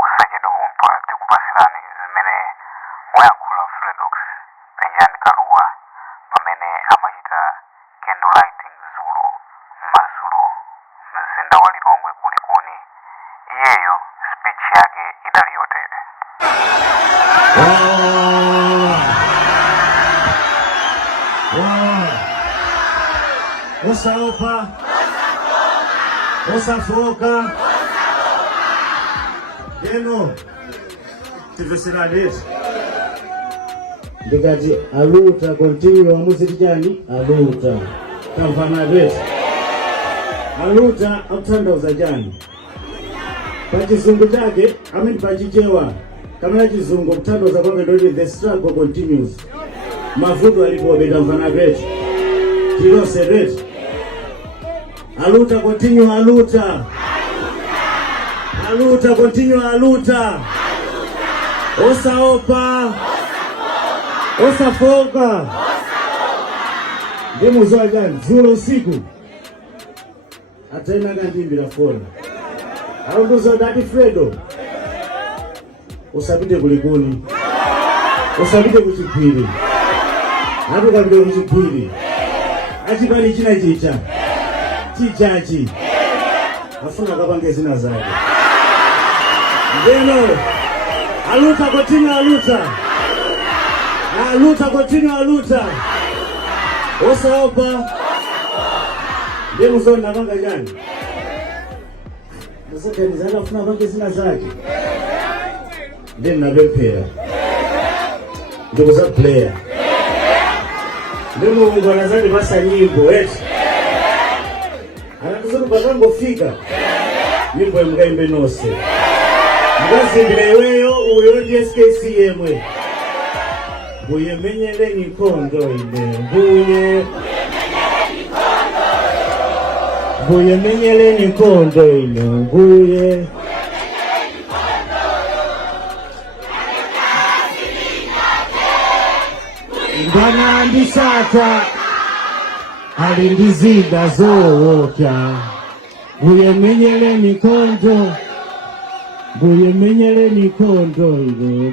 kusachedwa kumpa tikupasirani zimene wayankhula Fredox Benjani Kaluwa pamene amachita candlelighting Zulo Mazulo mzinda wa Lilongwe kulikuni. Iyeyo speech yake idali yotere. Osaopa, osafoka, eno tivesiradeti ndikati aluta continue wamuziti chani aluta kamfanadeti aluta akutanthauza chani pachizungu chake amene pachichewa kamene chizungu kutanthauza kwake ndoti the struggle continues, mavuto alipobe kamfanadeti tilosedeti aluta continue aluta aluta continue aluta osaopa osafoka ndi muzowa gani Zulo usiku atena kandimbira fona aunduza dati Fredo usapite kulikuni usapite kuchipiri atu kapite kuchipiri achipali china chicha chichachi afuna kapange zina zake ndeno aluta continue aluta aluta continue aluta osaopa ndeno zona napanga jani nasakanizana afuna kapange zina zake ndeno napempera ndikuza player ndeno ungwana zani basa nyimbo eti anakuzuru bakangofika nyimbo mgaimbe nose mgazimbire iweyo uyo ndi SKC yemwe mbuye menyele nikondo ine mbuye menyele nikondo ine mbuye ngana ndisata alindizida zowoka mbuye menyele nikondo mbuye menyele nikondo ine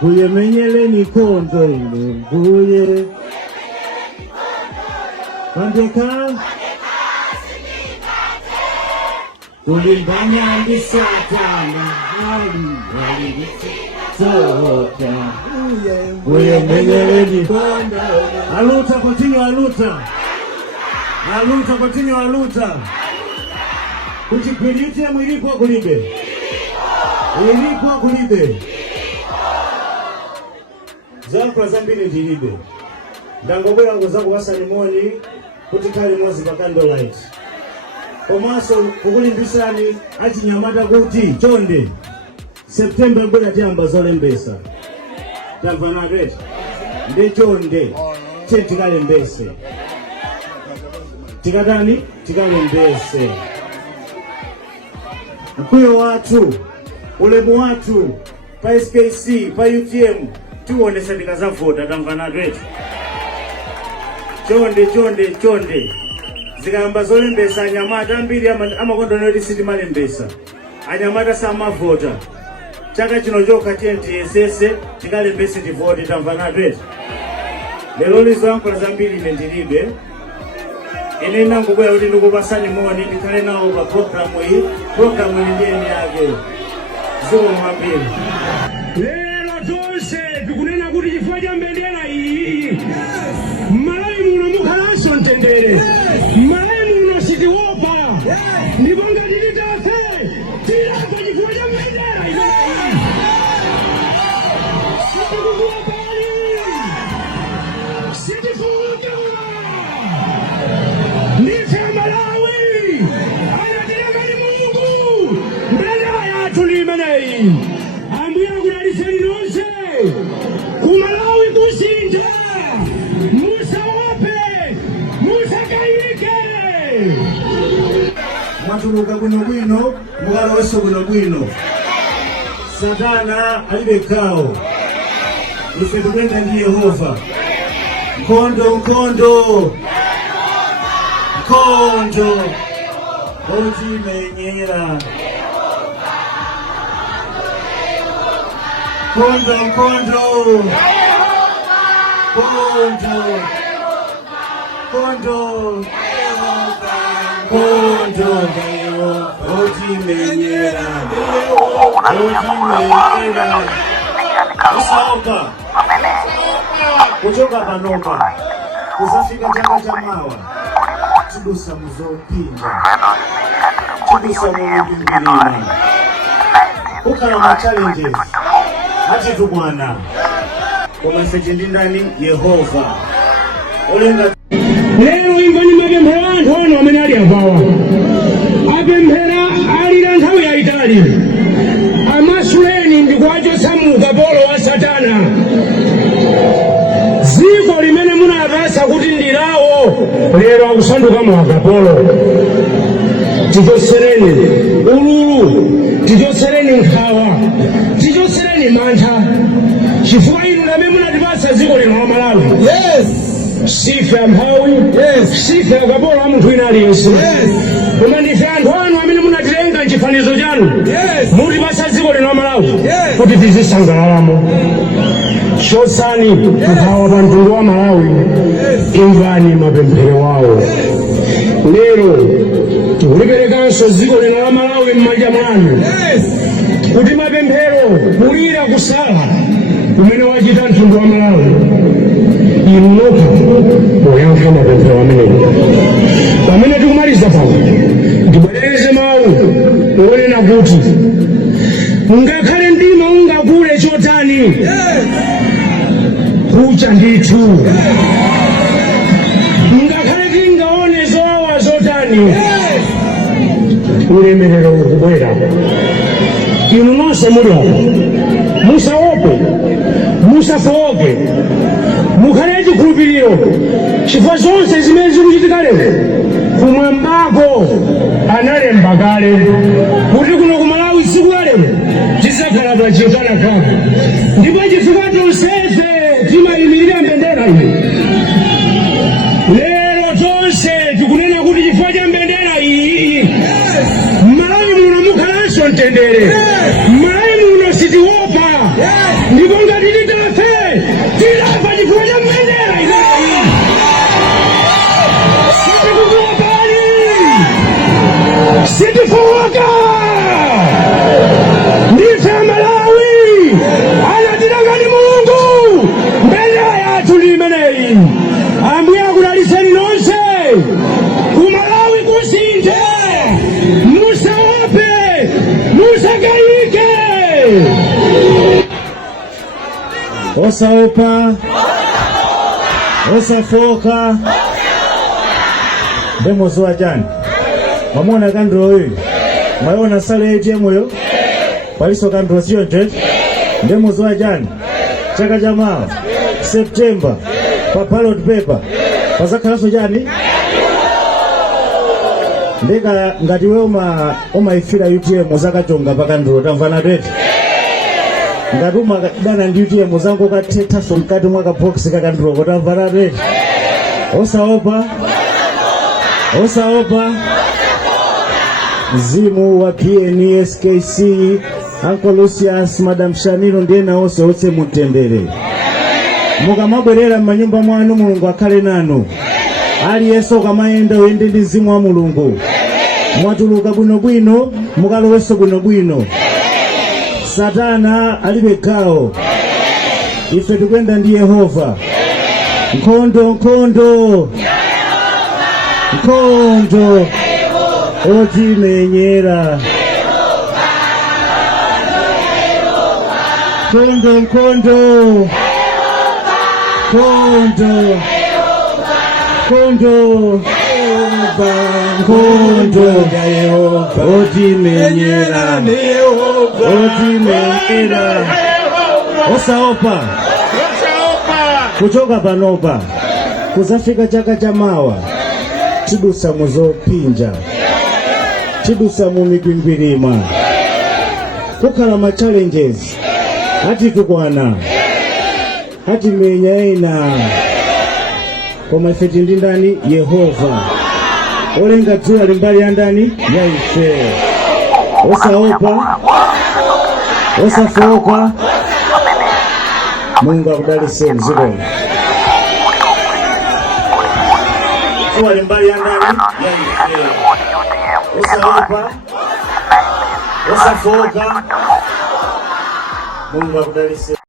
mbuye menyele nikondo ine mbuye pandeka kulimbanya ndisatana zowoka mbuye menyele nikondo aluta continue aluta aluta continue aluta kuchipirite mwilipo kulibe ilipo kulibe zakula zambiri ndilibe ndangobwera ngozako kasalimoni kuti kali mozi pa candlelight komanso kukulimbisani achinyamata kuti chonde September bwera tiyamba zolembesa tamvanapeti ndi chonde tikalembese tikatani tikalembese mkwiyo wathu ulemu wathu pa SKC pa UTM tiwonesa tikazavota tamvanapeti chonde zikayamba zolembesa anyamata ambiri amakondona kuti sitimalembesa anyamata samavota chaka chino chokha tiyesese tikalembese tivoti tamvanapeti lero lizoyankhula zambiri ine ndilibe ine nangubwera kuti ndikupasani moni ndikhale nawo pa programu iyi ndiyeni yake zikomo kwambiri. Lero tonse tikunena kuti chifukwa cha mbendera iyi Malawi muno mukhalanso mtendere, Malawi muno sitiopa ndipo ngati titafe tilapa chifukwa cha mbendera imeneyi sitikukuopani sitifuka ndife Malawi anatilanga ni Mulungu mbendera yathu ndi imeneyi. Ambuye akudaliseni nonse kumalawi kusinja musaope musakayike mwatuluka bwinobwino mukaloweso bwinobwino satana alibe gawo ife tukuyenda ndi Yehova mkondo otimenyera kondo kondo kondo kondo kondo otimenyera otimenyera usauka kuchoka panopa kuzafika chaka cha mawa tidusa muzopinja tidusa mumubingilima ukhala ma challenges hati tukwana koma seche ndi ndani Yehova olenga lero imbani mapemphero anthu ono amene ali apawa apemphera alira nthawi yayitali amasuleni ndikuwachotsa mu ukapolo wa Satana dziko limene munapasa kuti ndilawo lero akusanduka mu ukapolo. Tichotsereni ululu, tichotsereni nkhawa, tichotsereni mantha chifukwa inu amene munatipasa dziko lino la Malawi. Sife amphawi, sife akapolo a munthu wina aliyense, koma ndife anthu anu amene munatilenga m'chifanizo chanu, mutipasa dziko lino la Malawi kuti tizisangalalamo. Chotsani nkhawa pa mtundu wa Malawi, imvani mapemphero wawo. Lero tikuliperekanso dziko lino la Malawi m'manja mwanu kuti mapemphero kulira kusala kumene wachita mtundu wa Malawi inu nokha muyankhe mapemphero amenewo. Pamene tikumaliza pano ndibwereze mawu onena kuti ngakhale mdima ungakule chotani kucha ndithu, ngakhale tingaone zowawa zotani ulemerero ukubwera. Inu nonse muli apo musaope, musafowoke, mukhale chikhulupiriro chifukwa zonse zimene zikuchitika lero kumwambako analemba kale kuti kuno ku Malawi tsiku la lero tizakhala pachitana kaka, ndipo chifukwa tonsefe timayimirira mbendera iyi. Lero tonse tikunena kuti chifukwa cha mbendera iyi Malawi muno mukhalanso mtendere, Malawi muno sitiopa, ndipo ngati titafe tilafa chifukwa cha mbendera iyi. Sitikukuopani, sitifowoka, ndife Malawi anatilanga ndi Mulungu, mbendera yathu ndi imeneyi. Ambuye akudalitseni nonse, ku Malawi kusinthe, musaope, musakayike. osaopa osafoka ndemozi wa jani mwamona kandolo uyu mwayona sale ATM yo paliso kandolo siyonje ndemozi wa jani chaka cha mawa September pa ballot paper pazakhalaso jani ndeka ngati we umaifira UTM zakajonga pakandolo tamvana twete ngati umakadana ndi UTM zangu kathethaso mkati mwa kaboksi kakandolo tamvana twete. Osaopa osaopa mzimu wa PNSKC Uncle Lucius Madam Shanino ndena onse otse mutendere mukamabwerera m'manyumba mwanu Mulungu akhale nanu. Aliyense ukamayenda uyende ndi mzimu wa Mulungu, mwatuluka bwinobwino mukalowenso bwinobwino. Satana alibe gawo, ife tikuyenda ndi Yehova. Nkhondo nkhondo nkhondo otimenyera, nkhondo nkhondo nkhondo nkhondo nkhondo otimenyera otimenyera. Osaopa kuchoka panopa kuzafika chaka cha mawa tidusa muzopinja, tidusa mumigwingwirima, kukhala ma challenges hati tukwana hati menya ena koma ife tindi ndani Yehova olenga dzuwa limbali ya ndani ya ife, osaopa osafoka. Mungu akudalise mzikoni. Dzuwa limbali ya ndani ya ife, osaopa osafoka. Mungu akudalise.